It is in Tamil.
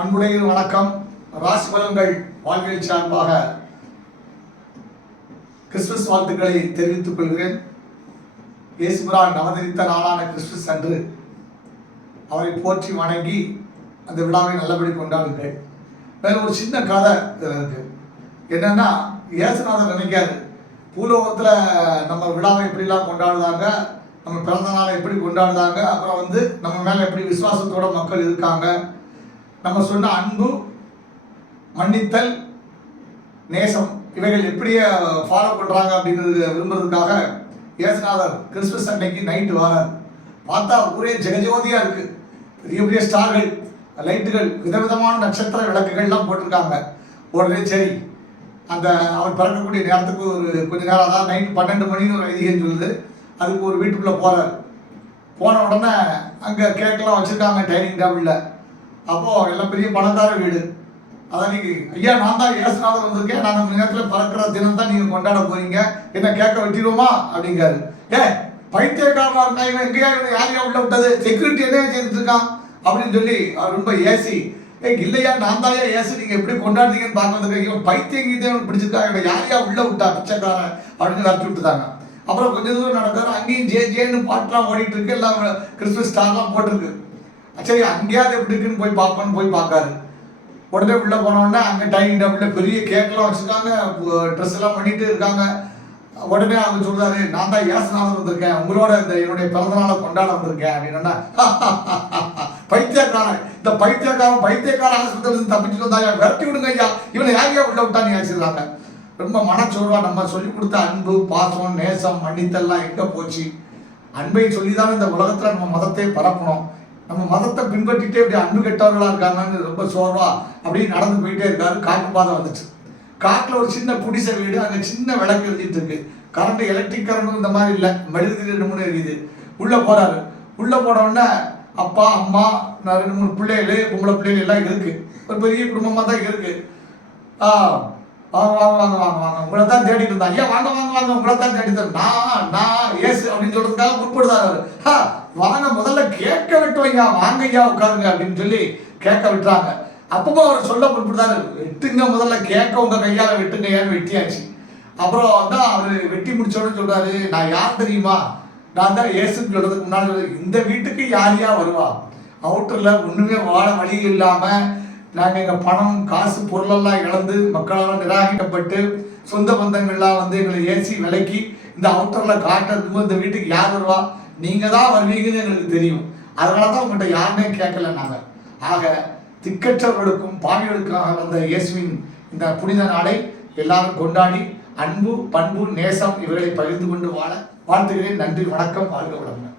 அன்புடைய வணக்கம். ராசி பலன்கள் வாழ்வியல் சார்பாக கிறிஸ்துமஸ் வாழ்த்துக்களை தெரிவித்துக் கொள்கிறேன். இயேசுபிரான் அவதரித்த நாளான கிறிஸ்துமஸ் அன்று அவரை போற்றி வணங்கி அந்த விழாவை நல்லபடி கொண்டாடுங்கள். வேற ஒரு சின்ன கதை இதில் இருக்கு. என்னன்னா, இயேசுநாதர் நினைக்காரு பூலோகத்தில் நம்ம விழாவை எப்படிலாம் கொண்டாடுதாங்க, நம்ம பிறந்த நாளை எப்படி கொண்டாடுதாங்க, அப்புறம் நம்ம மேலே எப்படி விசுவாசத்தோட மக்கள் இருக்காங்க, நம்ம சொன்ன அன்பு, மன்னித்தல், நேசம் இவைகள் எப்படியே ஃபாலோ பண்ணுறாங்க அப்படின்றது விரும்புறதுக்காக இயேசுநாதர் கிறிஸ்துமஸ் அன்னைக்கு நைட்டு வரார். பார்த்தா ஊரே ஜெகஜோதியாக இருக்குது. பெரிய பெரிய ஸ்டார்கள், லைட்டுகள், விதவிதமான நட்சத்திர விளக்குகள்லாம் போட்டிருக்காங்க. உடனே சரி, அந்த அவர் பிறக்கக்கூடிய நேரத்துக்கு ஒரு கொஞ்ச நேரம், அதாவது நைட் 12 மணின்னு ஒரு ஐதீகம் சொல்லுது. அதுக்கு ஒரு வீட்டுக்குள்ளே போகிறார். போன உடனே அங்கே கேக்கெல்லாம் வச்சுருக்காங்க டைனிங் டேபிளில். அப்போது எல்லாம் பெரிய பணக்கார வீடு. அதான் நீங்கள், ஐயா நான் தான் இயேசுநாதர் வந்திருக்கேன், நான் அந்த நேரத்தில் பறக்கிற தினம் தான் நீங்கள் கொண்டாட போகிறீங்க, என்ன கேட்க வெட்டிடுவோமா அப்படிங்காரு. பைத்தியக்காரா இருக்கா இவன், எங்கேயா யாரையா உள்ள விட்டது, செக்யூரிட்டி என்ன செய்துட்டு இருக்கான் அப்படின்னு சொல்லி அவர் ரொம்ப ஏசி, இல்லையா நான் தான் ஏசி, நீங்கள் எப்படி கொண்டாடுறீங்கன்னு பார்க்கறதுக்கு இவன் பைத்தியம் கீதே பிடிச்சிருக்கா, இவன் யாரையா உள்ள விட்டா பிச்சைக்காரன் அப்படின்னு வரட்டி விட்டுட்டாங்க. அப்புறம் கொஞ்சம் தூரம் நடக்காரு. அங்கேயும் ஜேன்னு பாட்டெலாம் ஓடிட்டு இருக்கு, எல்லாம் கிறிஸ்துமஸ் ஸ்டார்லாம் போட்டிருக்கு. சரி, அங்கேயாவது எப்படி இருக்குன்னு போய் பார்ப்போன்னு போய் பார்க்காரு. உடனே உள்ளே போனோடனே அங்கே டைனிங் டேபிளில் பெரிய கேக்கெல்லாம் வச்சுருக்காங்க, ட்ரெஸ் எல்லாம் பண்ணிட்டு இருக்காங்க. உடனே அவங்க சொல்றாரு, நான் தான் இயேசுநாதர் வந்திருக்கேன், உங்களோட என்னுடைய பிறந்தநாளை கொண்டாட வந்திருக்கேன் அப்படின்னா, பைத்தியக்காரன், இந்த பைத்தியக்கார ஆஸ்பத்திரியிலிருந்து தப்பிச்சுட்டு வந்தாங்க, விரட்டி விடுங்க ஐயா, இவனை யாரையா உள்ள விட்டான்னு யோசிச்சுருக்காங்க. ரொம்ப மனச்சோர்வா நம்ம சொல்லி கொடுத்த அன்பு, பாசம், நேசம், மன்னித்தல்லாம் எங்கே போச்சு? அன்பை சொல்லிதான் இந்த உலகத்தில் நம்ம மதத்தை பரப்பணும். நம்ம மதத்தை பின்பற்றிட்டே இப்படி அன்பு கெட்டவர்களாக இருக்காங்கன்னு ரொம்ப சோர்வா அப்படியே நடந்து போயிட்டே இருக்காரு. காட்டு பாதை வந்துச்சு. காட்டில் ஒரு சின்ன குடிசை வீடு, அங்கே சின்ன விளக்கு எழுதிட்டு இருக்கு. கரண்ட், எலக்ட்ரிக் கரண்ட் இந்த மாதிரி இல்லை, மெழுகுதிரி 2-3 எரியுது. உள்ளே போகிறாரு. உள்ளே போனோடனே அப்பா, அம்மா, 2-3 பிள்ளைகள், பொம்பளை பிள்ளைகள் எல்லாம் இருக்கு. ஒரு பெரிய குடும்பமாக தான் இருக்கு. வாங்க வாங்க வாங்க வாங்க வாங்க, உங்களை தான் தேடிட்டு இருந்தா. ஐயா வாங்க வாங்க வாங்க, உங்களை தான் தேடிட்டு நான் ஏசு அப்படின்னு சொல்றதுக்காக முற்படுதாரு. வாங்க, முதல்ல கேட்க விட்டுவீங்க, வாங்க ஐயா உட்காருங்க அப்படின்னு சொல்லி கேட்க விட்டுறாங்க. அப்பவும் அவர் சொல்ல முற்படுதாரு, வெட்டுங்க, முதல்ல கேட்க உங்க கையால வெட்டுங்க, ஏன்னு வெட்டியாச்சு. அப்புறம் தான் அவர் வெட்டி முடிச்சோன்னு சொல்றாரு, நான் யார் தெரியுமா, நான் தான் ஏசுன்னு சொல்றதுக்கு முன்னாடி, இந்த வீட்டுக்கு யாரையா வருவா, அவுட்டர்ல ஒண்ணுமே வாழ வழி இல்லாம நாங்கள் எங்கள் பணம், காசு, பொருளெல்லாம் இழந்து மக்களால் நிராகரிக்கப்பட்டு சொந்த பந்தங்கள்லாம் எங்களை ஏசி விலைக்கு இந்த அவுட்டரில் காட்டுறதுக்கு இந்த வீட்டுக்கு யார் வருவா, நீங்கள் தான் வருவீங்கன்னு எங்களுக்கு தெரியும். அதனால தான் உங்கள்கிட்ட யாருமே கேட்கல நாங்கள். ஆக திக்கற்றவர்களுக்கும் பாவிகளுக்காக வந்த இயேசுவின் இந்த புனித நாளை எல்லாரும் கொண்டாடி அன்பு, பண்பு, நேசம் இவர்களை பகிர்ந்து கொண்டு வாழ வாழ்த்துகிறேன். நன்றி, வணக்கம், வாழ்க வளமுடன்.